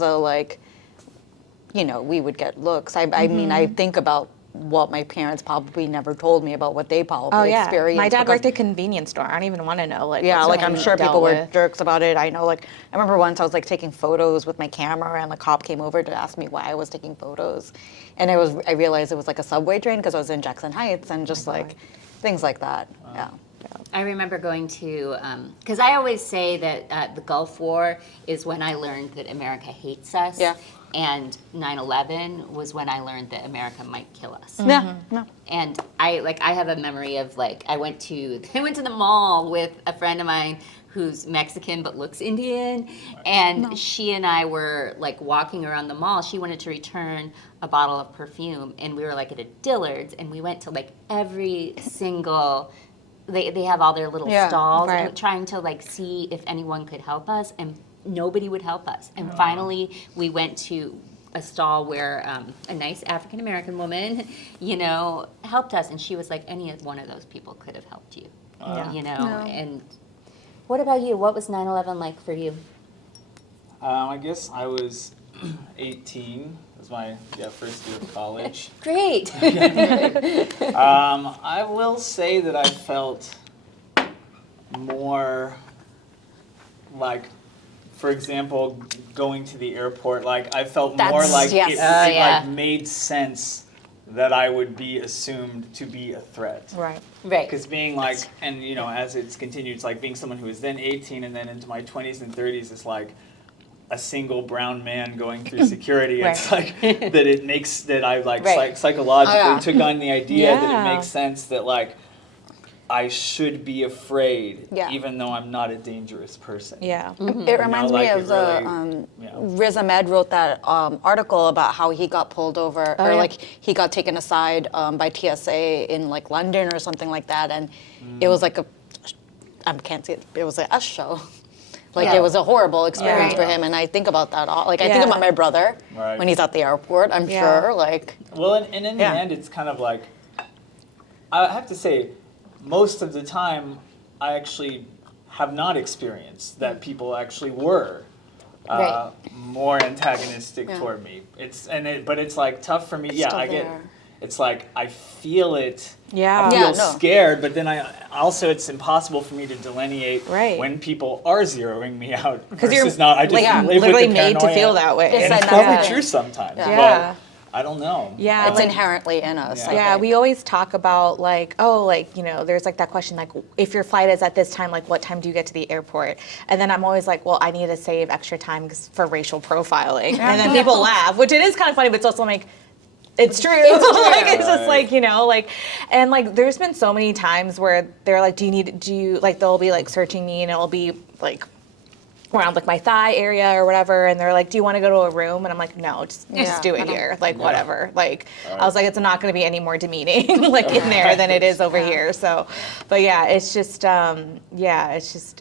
we would get looks. I mean, I think about what my parents probably never told me about what they probably Oh, yeah. experienced. My dad because- worked at a convenience store. I don't even want to know, like, Yeah, what like I'm someone sure dealt people were with. jerks about it. I know, I remember once I was taking photos with my camera, and the cop came over to ask me why I was taking photos, and I realized it was like a subway train because I was in Jackson Heights, and just things like that. Yeah. I remember going to, because I always say that the Gulf War is when I learned that America hates us. Yeah. And 9/11 was when I learned that America might kill us. Yeah. No. And I have a memory of I went to the mall with a friend of mine who's Mexican but looks Indian, and she and I were walking around the mall. She wanted to return a bottle of perfume, and we were at a Dillard's, and we went to every single. They have all their little Yeah, stalls, right. and trying to see if anyone could help us, and nobody would help us. And finally, we went to a stall where a nice African American woman, helped us, and she was like, any one of those people could have helped you, And what about you? What was 9/11 like for you? I guess I was 18. It was my first year of college. Great. I will say that I felt more for example, going to the airport, I felt more That's- yes. it Yeah. made sense that I would be assumed to be a threat. Right. Right. Because being and as it's continued, it's being someone who was then 18 and then into my 20s and 30s, it's a single brown man going through security. It's that it makes that I Right. psychologically Oh, yeah. took on the idea that Yeah. it makes sense that I should be afraid, Yeah. even though I'm not a dangerous person. Yeah. It reminds me like, of it the really, Riz Ahmed wrote that article about how he got pulled over, or yeah. like he got taken aside by TSA in like London or something like that, and it was like I can't see it. It was a show. Like Yeah. it was a horrible experience Yeah. for him, and I think about that all. Like I think Yeah. about my brother Right. when he's at the airport. I'm Yeah. sure, like Well, and in the Yeah. end, it's kind of like, I have to say, most of the time, I actually have not experienced that people actually were Right. more antagonistic Yeah. toward me. But it's like tough for me. Yeah, still I get. there. It's like I feel it. Yeah. I feel Yeah, no. scared, but then it's impossible for me to delineate Right. when people are zeroing me out Because you're versus not. I just live with literally the made to paranoia. feel that way. It's And like it's probably that. true sometimes, Yeah. but I don't know. Yeah. it's like- inherently in us. Yeah. I Yeah, think. we always talk about like, oh, like, you know, there's like that question, like, if your flight is at this time, like, what time do you get to the airport? And then I'm always like, well, I need to save extra time for racial profiling. And then people laugh, which it is kind of funny, but it's also like, it's true. Like, it's just Right. like, you know, like, and like, there's been so many times where they're like, like, they'll be like searching me and it'll be like, around like my thigh area or whatever, and they're like, do you want to go to a room? And I'm like, no, just Yeah, do I it don't- here, like Yeah. whatever. Like Right. I was like, it's not going to be any more demeaning like in there than it is over here. So, but yeah, it's just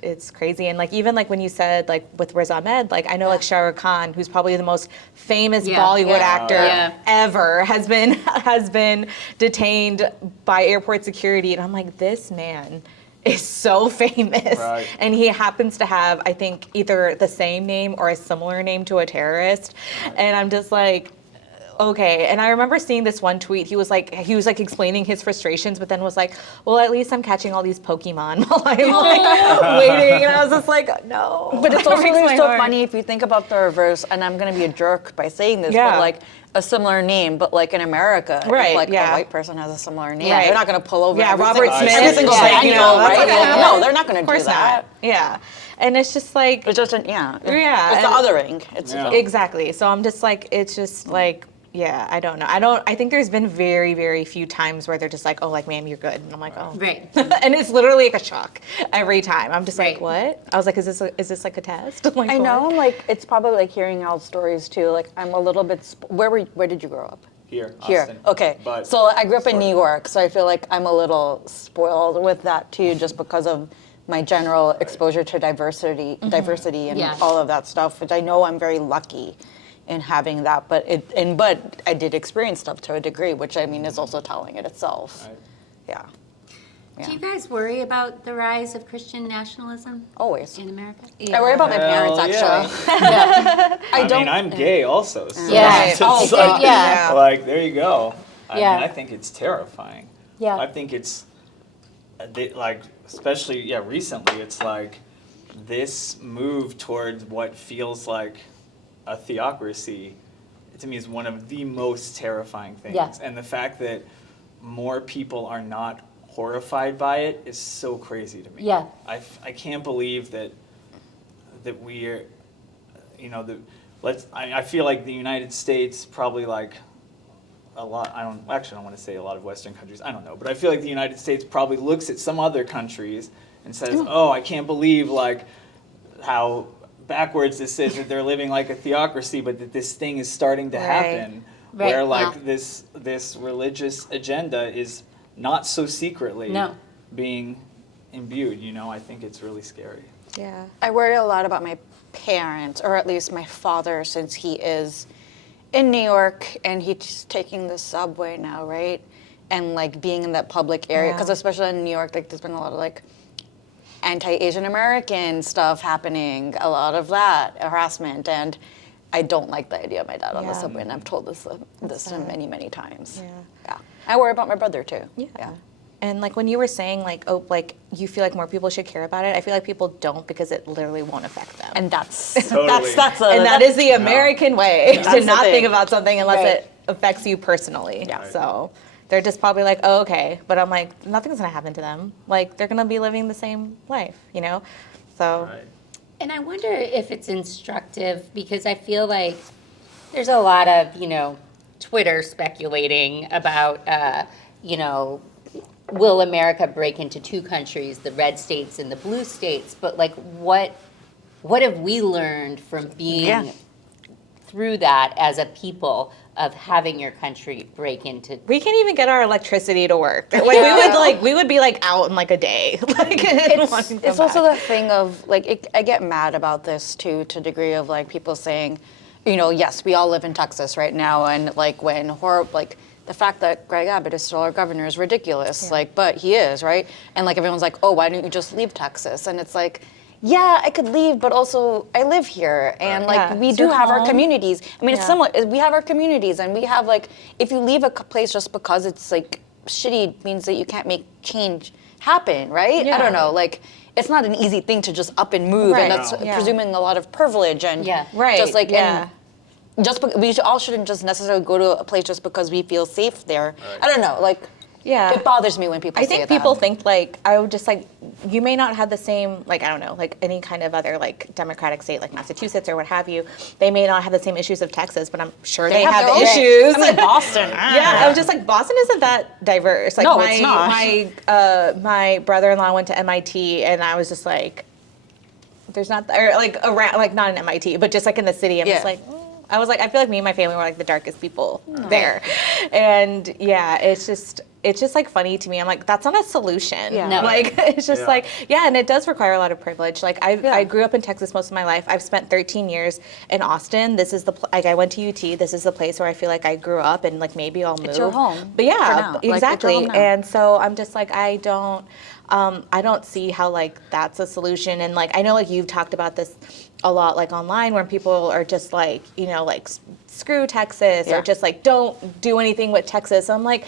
it's crazy. And like even like when you said like with Riz Ahmed, like I know like Shah Rukh Khan, who's probably the most famous Yeah. Bollywood Yeah. actor Yeah. ever, has been detained by airport security, and I'm like, this man is so famous. Right. And he happens to have, I think, either the same name or a similar name to a terrorist. And I'm just like, okay. And I remember seeing this one tweet. He was like explaining his frustrations, but then was like, well, at least I'm catching all these Pokemon while I'm like waiting. And I was just like, no. But it's also Breaks really my so heart. funny if you think about the reverse, and I'm going to be a jerk by saying this, Yeah. but like a similar name, but like in America, Right, if like yeah. a white person has a similar name, Right. they're not going to pull over Yeah, every Robert single, Smith. every single Yeah, Daniel, you know, that's right? what Like, happened. no, they're not going to Of do course that. not. Yeah. And it's just like, It's just yeah. Yeah, It's the and- othering. It's Yeah. exactly. So I'm just like, it's just like, yeah, I don't know. I think there's been very, very few times where they're just like, oh, like, ma'am, you're good. And I'm like, oh. Right. And it's literally like a shock every time. I'm just like, Right. what? I was like, is this like a test? I'm like, I know, what? like it's probably like hearing y'all's stories too. Like I'm a little bit. Where did you grow up? Here, Here. Austin. Okay. But So I grew up in sort New of. York, so I feel like I'm a little spoiled with that too, just because of my general exposure to diversity and Yeah. all of that stuff, which I know I'm very lucky in having that. But I did experience stuff to a degree, which I mean is also telling it itself. Right. Yeah. Do you guys worry about the rise of Christian nationalism Always. in America? I worry about my parents Hell yeah. actually. I don't- mean, I'm gay also. So Yeah. it's Oh, like, God. Yeah. like, there you go. I Yeah. mean, I think it's terrifying. Yeah. I think it's, like, especially, recently, it's like this move towards what feels like a theocracy, to me, is one of the most terrifying things. Yeah. And the fact that more people are not horrified by it is so crazy to me. Yeah. I can't believe that we're, I feel like the United States probably like a lot, I don't want to say a lot of Western countries, I don't know, but I feel like the United States probably looks at some other countries and says, oh, I can't believe like how backwards this is, that they're living like a theocracy, but that this thing is starting to Right. happen, Right, where like yeah. this religious agenda is not so secretly No. being imbued, I think it's really scary. Yeah. I worry a lot about my parents, or at least my father, since he is in New York and he's taking the subway now, right? And like being in that public area, Yeah. because especially in New York, like there's been a lot of like anti-Asian American stuff happening, a lot of that harassment, and I don't like the idea of my dad on the Yeah. subway, and I've told this sad. many, many times. Yeah. I worry about my brother too. Yeah. And like when you were saying like, oh, like you feel like more people should care about it, I feel like people don't because it literally won't affect them. And that's Totally. And that is the American way That's to the not thing. think about something unless Right. it affects you personally. Yeah. So they're just probably like, oh, okay. But I'm like, nothing's gonna happen to them. Like they're gonna be living the same life, So Right. And I wonder if it's instructive because I feel like there's a lot of, Twitter speculating about, will America break into two countries, the red states and the blue states? But like, what have we learned from being through that as a people of having your country break into? We can't even get our electricity to work. Like we would be like out in like a day. Like It's also the thing of like I get mad about this too, to a degree of like people saying, you know, yes, we all live in Texas right now, and like when like the fact that Greg Abbott is still our governor is ridiculous. Like, but he is, right? And like everyone's like, oh, why don't you just leave Texas? And it's like, yeah, I could leave, but also I live here, and like we do have our communities. I mean, it's similar. We have our communities, and we have like, if you leave a place just because it's like shitty, means that you can't make change happen, right? I don't know, like it's not an easy thing to just up and move, and that's presuming a lot of privilege and just like and we all shouldn't just necessarily go to a place just because we feel safe there. I don't know, like. Yeah, it bothers me when people say that. I think people think like, I would just like, you may not have the same, like, I don't know, like any kind of other like democratic state like Massachusetts or what have you. They may not have the same issues of Texas, but I'm sure they have issues. I mean, Boston. I was just like, Boston isn't that diverse. Like, no, it's not. My brother-in-law went to MIT, and I was just like, there's not, or like around, like not in MIT, but just like in the city. I'm just like, I was like, I feel like me and my family were like the darkest people there. And yeah, it's just like funny to me. I'm like, that's not a solution. Yeah. No. Like, it's just like, and it does require a lot of privilege. Like I grew up in Texas most of my life. I've spent 13 years in Austin. This is like, I went to UT. This is the place where I feel like I grew up, and like maybe I'll move. It's your home. But yeah, for now. exactly. Like, it's your home now. And so I'm just like, I don't see how like that's a solution. And like, I know like you've talked about this a lot like online, where people are just like, you know, like screw Texas or just like don't do anything with Texas. I'm like,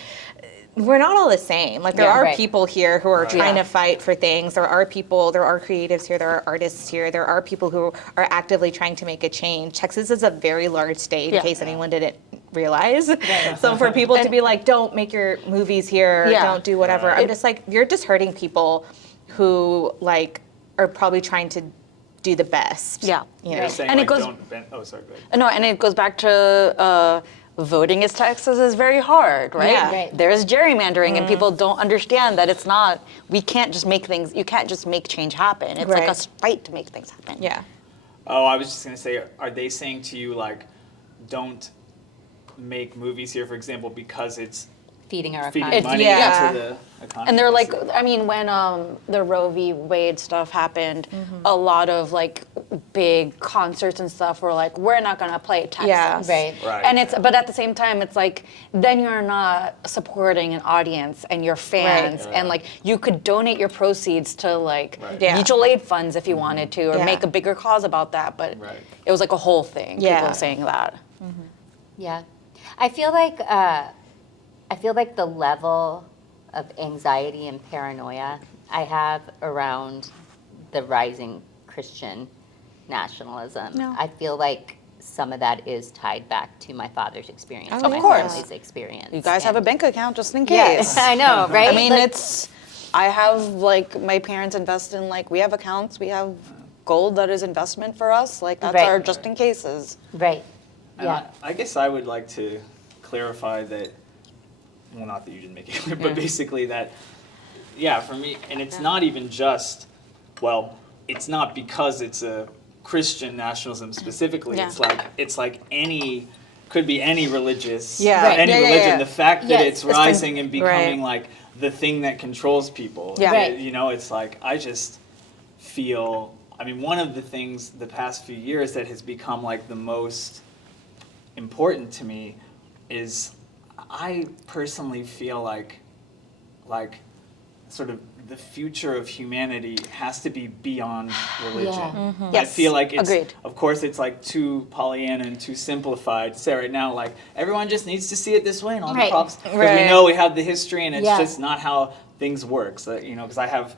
we're not all the same. Like there are people here who are trying to fight for things. There are people, there are creatives here, there are artists here, there are people who are actively trying to make a change. Texas is a very large state, in case anyone didn't realize. So for people to be like, don't make your movies here, don't do whatever, I'm just like, you're just hurting people who like are probably trying to do the best. Yeah. You know? You're saying And like, it goes- don't bend, oh, sorry, go ahead. No, and it goes back to voting in Texas is very hard, right? Yeah. Right. There's gerrymandering, and people don't understand that it's not. We can't just make things. You can't just make change happen. It's like a fight to make things happen. Yeah. Oh, I was just gonna say, are they saying to you like, don't make movies here, for example, because it's Feeding our feeding economy. money into the economy? And they're like, I mean, when the Roe v. Wade stuff happened, a lot of like big concerts and stuff were like, we're not gonna play Texas. Yeah. Right. And it's, but at the same time, it's like, then you're not supporting an audience and your fans, and like you could donate your proceeds to like mutual aid funds if you wanted to, or make a bigger cause about that. But it was like a whole thing. People saying that. Yeah. I feel like the level of anxiety and paranoia I have around the rising Christian nationalism. I feel like some of that is tied back to my father's experience, and my family's experience. You guys have a And- bank account just in case. I know, right? I mean, Like- I have like my parents invest in like, we have accounts, we have gold that is investment for us. Like that's our just in cases. Right. And Yeah. I guess I would like to clarify that, well, not that you didn't make it clear, but basically that, for me, and it's not even just, well, it's not because it's a Christian nationalism specifically. It's like any, could be any religious, any religion. The fact that it's rising and becoming like the thing that controls people. You know, it's like, I just feel, I mean, one of the things the past few years that has become like the most important to me is I personally feel like sort of the future of humanity has to be beyond religion. I feel like it's, of course, it's like too Pollyanna and too simplified to say right now, like everyone just needs to see it this way and all the problems, because we know we have the history and it's just not how things work. So, you know, because I have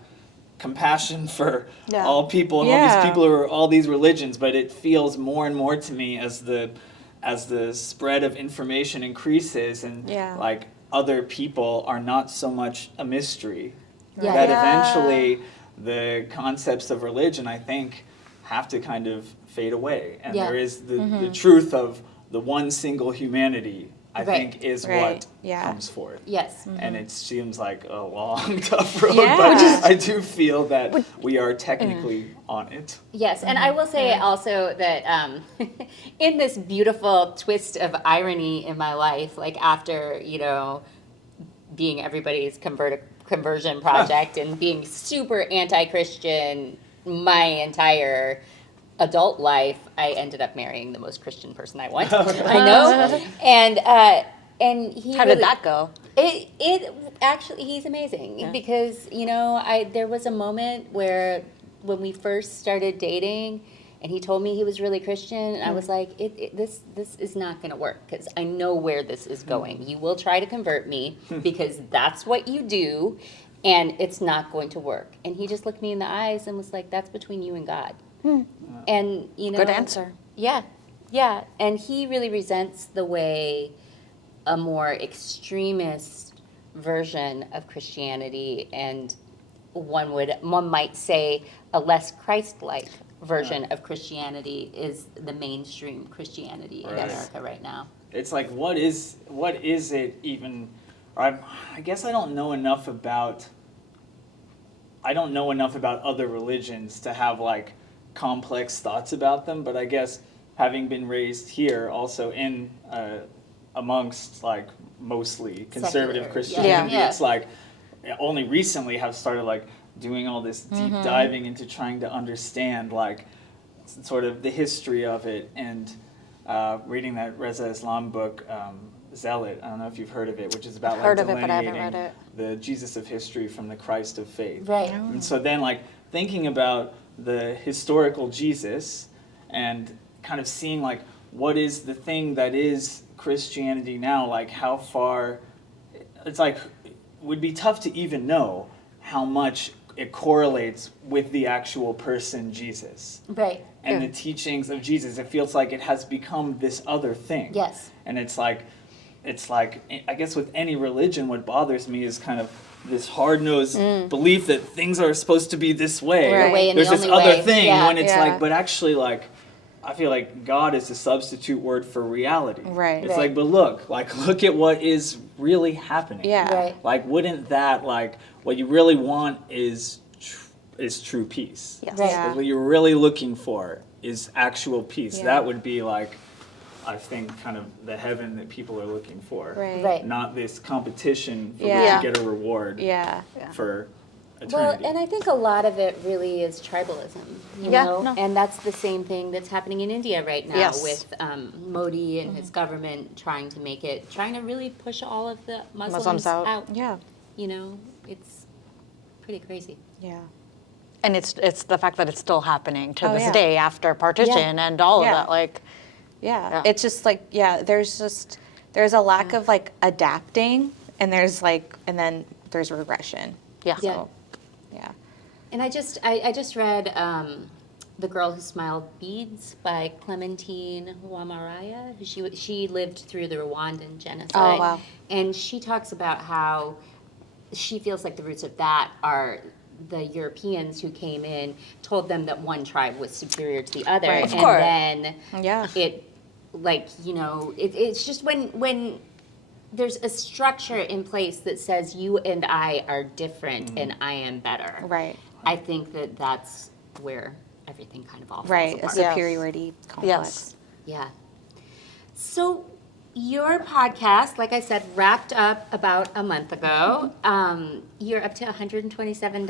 compassion for all people and all these people who are all these religions, but it feels more and more to me as the spread of information increases and like other people are not so much a mystery. That eventually the concepts of religion, I think, have to kind of fade away. And there is the truth of the one single humanity, I Right. think is Right. what Yeah. comes forth. Yes. And it seems like a long, tough road, Yeah. but I do feel that we are technically on it. Yes, and I will say also that in this beautiful twist of irony in my life, like after, being everybody's conversion project and being super anti-Christian my entire adult life, I ended up marrying the most Christian person I want. I know. And he How did that go? It actually, he's amazing because there was a moment where when we first started dating, and he told me he was really Christian, and I was like, this is not going to work because I know where this is going. You will try to convert me because that's what you do, and it's not going to work. And he just looked me in the eyes and was like, that's between you and God. And Good answer. Yeah, yeah, and he really resents the way a more extremist version of Christianity and one might say a less Christ-like version of Christianity is the mainstream Christianity in Right. America right now. It's like, what is it even? I guess I don't know enough about other religions to have like complex thoughts about them. But I guess having been raised here, also in amongst like mostly conservative Secular, Christianity, yeah. it's like only recently have started like doing all this deep diving into trying to understand like sort of the history of it, and reading that Reza Islam book, Zealot. I don't know if you've heard of it, which is about Heard like of it, but I haven't delineating read the Jesus of history from the Christ of faith. Right. And so then like thinking about the historical Jesus and kind of seeing like what is the thing that is Christianity now, like how far, it's like, would be tough to even know how much it correlates with the actual person Jesus. Right. And the teachings of Jesus. It feels like it has become this other thing. Yes. And it's like, I guess with any religion, what bothers me is kind of this hard-nosed belief that things are supposed to be this way. Right. The way and There's the this only other way. thing Yeah. when it's Yeah. like, but actually like, I feel like God is a substitute word for reality. Right. It's Right. like, but look at what is really happening. Yeah. Right. Like, wouldn't that, like, what you really want is true peace. Yes. Right. Yeah. What you're really looking for is actual peace. Yeah. That would be like, I think, kind of the heaven that people are looking for. Right. Right. Not this competition for Yeah. which you get a reward Yeah. for Well, eternity. and I think a lot of it really is tribalism, you Yeah, know? no. And that's the same thing that's happening in India right now Yes. with Modi and his government trying to really push all of the Muslims out. Yeah. You know, it's pretty crazy. Yeah. And it's the fact that it's still happening to Oh, this yeah. day after partition and all Yeah. of that. Like, Yeah. It's just like, there's a lack of like adapting, and then there's regression. yeah. Yeah. So, yeah. And I just read The Girl Who Smiled Beads by Clementine Wamaraya. She lived through the Rwandan genocide. Oh, wow. And she talks about how she feels like the roots of that are the Europeans who came in, told them that one tribe was superior to the other. Right. Of And course. then Yeah. it's just when there's a structure in place that says you and I are different and I am better. Right. I think that's where everything kind of all falls Right. A apart. Yes. superiority complex. Yes. Yeah. So your podcast, like I said, wrapped up about a month ago. You're up to 125,000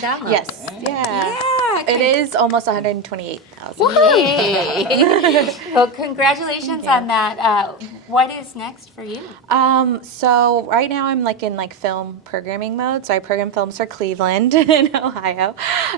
downloads. Yes. Yeah. Yeah. It is almost 128,000. Yay! Well, congratulations on that. What is next for you? So right now I'm like in like film programming mode. So I program films for Cleveland in Ohio,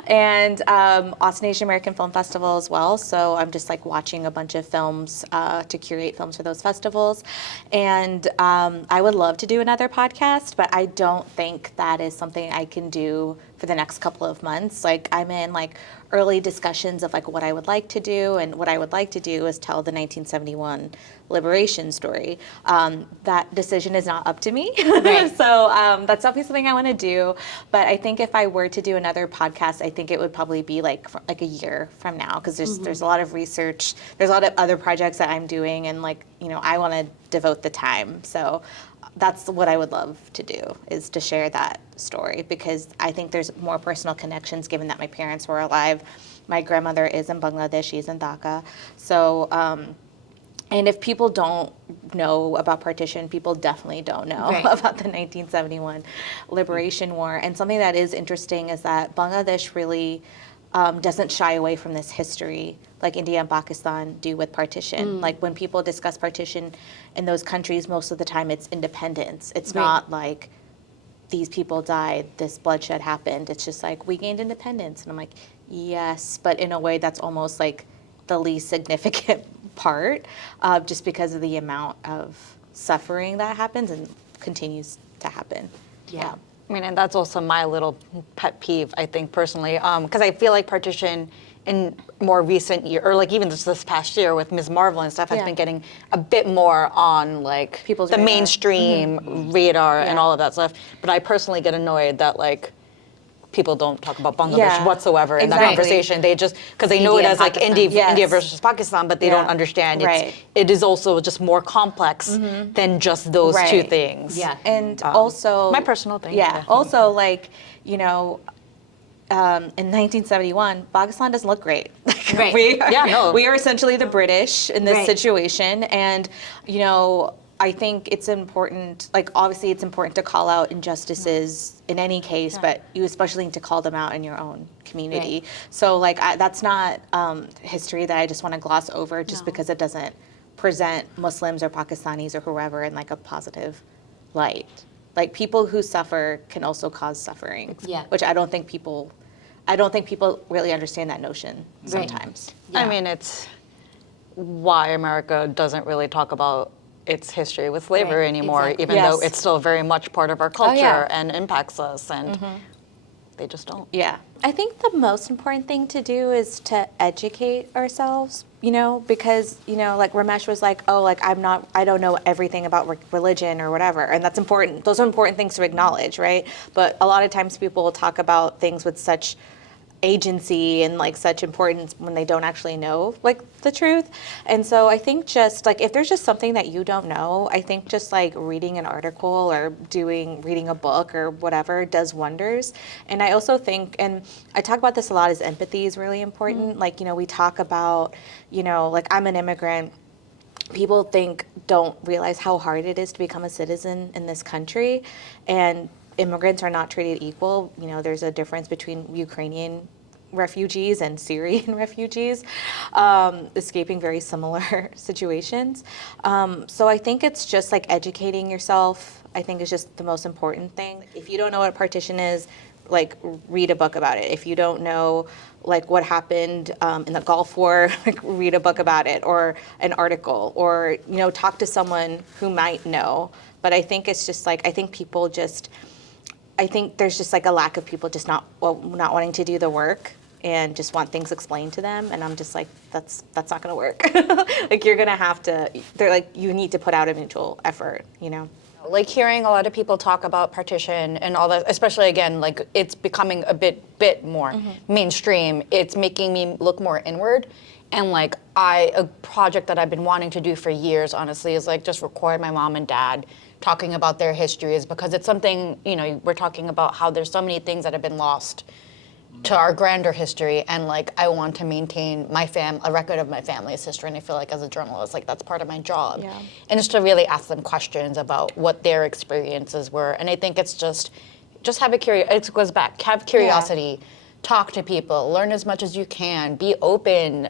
and Austin Desi American Film Festival as well. So I'm just like watching a bunch of films to curate films for those festivals. And I would love to do another podcast, but I don't think that is something I can do for the next couple of months. Like I'm in like early discussions of like what I would like to do, and what I would like to do is tell the 1971 liberation story. That decision is not up to me. Right. So that's obviously something I want to do. But I think if I were to do another podcast, I think it would probably be like a year from now, because there's a lot of research, there's a lot of other projects that I'm doing, and like, you know, I want to devote the time. So that's what I would love to do, is to share that story, because I think there's more personal connections given that my parents were alive. My grandmother is in Bangladesh, she's in Dhaka. So, and if people don't know about partition, people definitely don't know Right. about the 1971 Liberation War. And something that is interesting is that Bangladesh really doesn't shy away from this history like India and Pakistan do with partition. Like when people discuss partition in those countries, most of the time it's independence. It's Right. not like these people died, this bloodshed happened. It's just like, we gained independence. And I'm like, yes, but in a way that's almost like the least significant part, just because of the amount of suffering that happens and continues to happen. Yeah. I mean, and that's also my little pet peeve, I think, personally, because I feel like partition in more recent year, or like even just this past year with Ms. Marvel and stuff, has Yeah. been getting a bit more on like People's the radar. mainstream radar and Yeah. all of that stuff. But I personally get annoyed that like people don't talk about Bangladesh Yeah, whatsoever in that exactly. conversation. They just, because they know it India as and like Pakistan. India Yes. versus Pakistan, but they Yeah. don't understand Right. it is also just more complex than just those two Right. things. Yeah. And also, my personal thing, Yeah. yeah. Also, like, you know, in 1971, Pakistan doesn't look great. Like, Right. we are essentially the British in this Right. situation, and you know, I think it's important. Like, obviously, it's important to call out injustices in any case, but you especially need to call them out in your own community. Right. So, like, that's not history that I just want to gloss over just because it doesn't present Muslims or Pakistanis or whoever in like a positive light. Like, people who suffer can also cause suffering. Yeah. Which I don't think people really understand that notion sometimes. Yeah. I mean, it's why America doesn't really talk about its history with slavery Right, anymore, exactly. even Yes. though it's still very much part of our culture yeah. and impacts us, and they just don't. Yeah. I think the most important thing to do is to educate ourselves, you know, because, you know, like Ramesh was like, oh, like I don't know everything about religion or whatever. And that's important. Those are important things to acknowledge, right? But a lot of times people will talk about things with such agency and like such importance when they don't actually know like the truth. And so I think just like if there's just something that you don't know, I think just like reading an article or reading a book or whatever does wonders. And I also think, and I talk about this a lot, is empathy is really important. Like, you know, we talk about, you know, like I'm an immigrant. People don't realize how hard it is to become a citizen in this country, and immigrants are not treated equal. You know, there's a difference between Ukrainian refugees and Syrian refugees, escaping very similar situations. So I think it's just like educating yourself, I think is just the most important thing. If you don't know what partition is, like read a book about it. If you don't know like what happened in the Gulf War, like read a book about it or an article, or, you know, talk to someone who might know. But I think it's just like, I think there's just like a lack of people just not wanting to do the work and just want things explained to them. And I'm just like, that's not gonna work. Like you're gonna have to, they're like, you need to put out a mutual effort, you know? Like hearing a lot of people talk about partition and all that, especially again, like it's becoming a bit more mainstream. It's making me look more inward. And like a project that I've been wanting to do for years, honestly, is like just record my mom and dad talking about their histories, because it's something, you know, we're talking about how there's so many things that have been lost to our grander history, and like I want to maintain a record of my family's history, and I feel like as a journalist, like that's part of my job. Yeah. And just to really ask them questions about what their experiences were. And I think it's just have it goes back, have curiosity, talk to people, learn as much as you can, be open,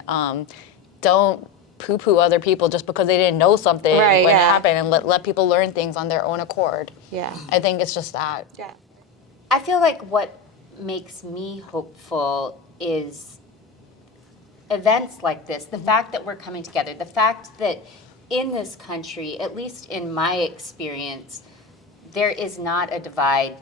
don't poo-poo other people just because they didn't know something when it happened, and let people learn things on their own accord. Yeah. I think it's just that. Yeah. I feel like what makes me hopeful is events like this, the fact that we're coming together, the fact that in this country, at least in my experience, there is not a divide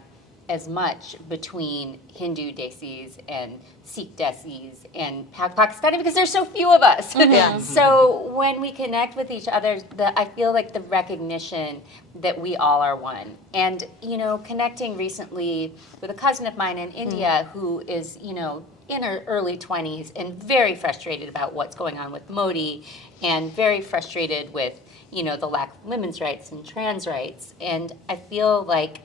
as much between Hindu Desis and Sikh Desis and Pakistani because there's so few of us. Yeah. So when we connect with each other, I feel like the recognition that we all are one. And, connecting recently with a cousin of mine in India who is, in her early 20s and very frustrated about what's going on with Modi and very frustrated with, the lack of women's rights and trans rights. And I feel like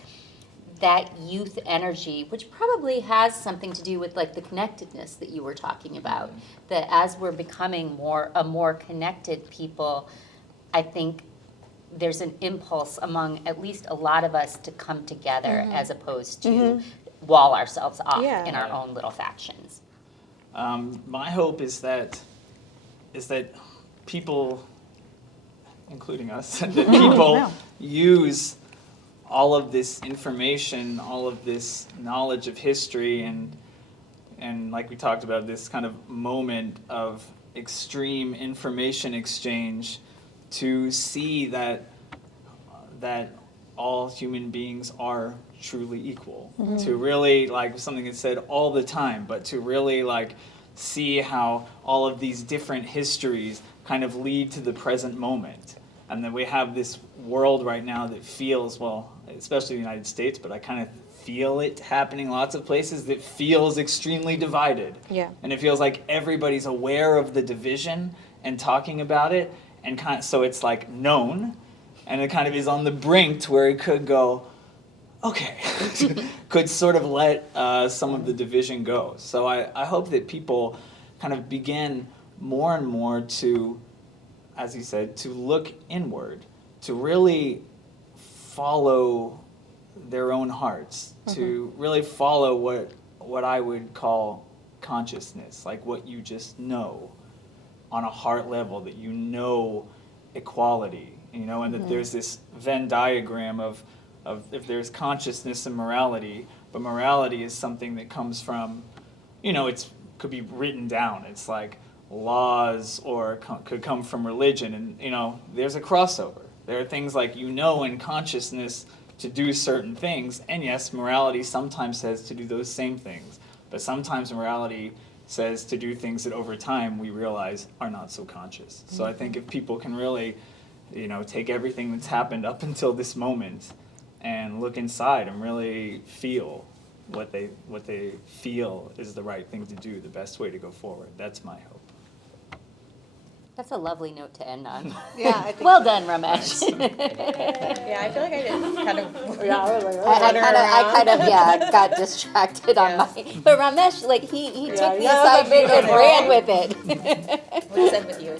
that youth energy, which probably has something to do with like the connectedness that you were talking about, that as we're becoming a more connected people, I think there's an impulse among at least a lot of us to come together as opposed to wall ourselves off in our own little factions. My hope is that people, including us, that people use all of this information, all of this knowledge of history, and like we talked about, this kind of moment of extreme information exchange to see that all human beings are truly equal. To really, like something that's said all the time, but to really like see how all of these different histories kind of lead to the present moment. And then we have this world right now that feels, well, especially the United States, but I kind of feel it happening lots of places, that feels extremely divided. Yeah. And it feels like everybody's aware of the division and talking about it, and so it's like known, and it kind of is on the brink to where it could go, okay, could sort of let some of the division go. So I hope that people kind of begin more and more to, as you said, to look inward, to really follow their own hearts, to really follow what I would call consciousness, like what you just know on a heart level, that you know equality, and that there's this Venn diagram of if there's consciousness and morality, but morality is something that comes from, it's could be written down. It's like laws, or could come from religion, and there's a crossover. There are things like in consciousness to do certain things, and yes, morality sometimes says to do those same things, but sometimes morality says to do things that over time we realize are not so conscious. So I think if people can really, take everything that's happened up until this moment and look inside and really feel what they feel is the right thing to do, the best way to go forward. That's my hope. That's a lovely note to end on. Yeah, I think Well done, Ramesh. Yeah, I feel like I just kind of I kind of got distracted on my. But Ramesh, like he took the assignment and ran with it. What's up with you?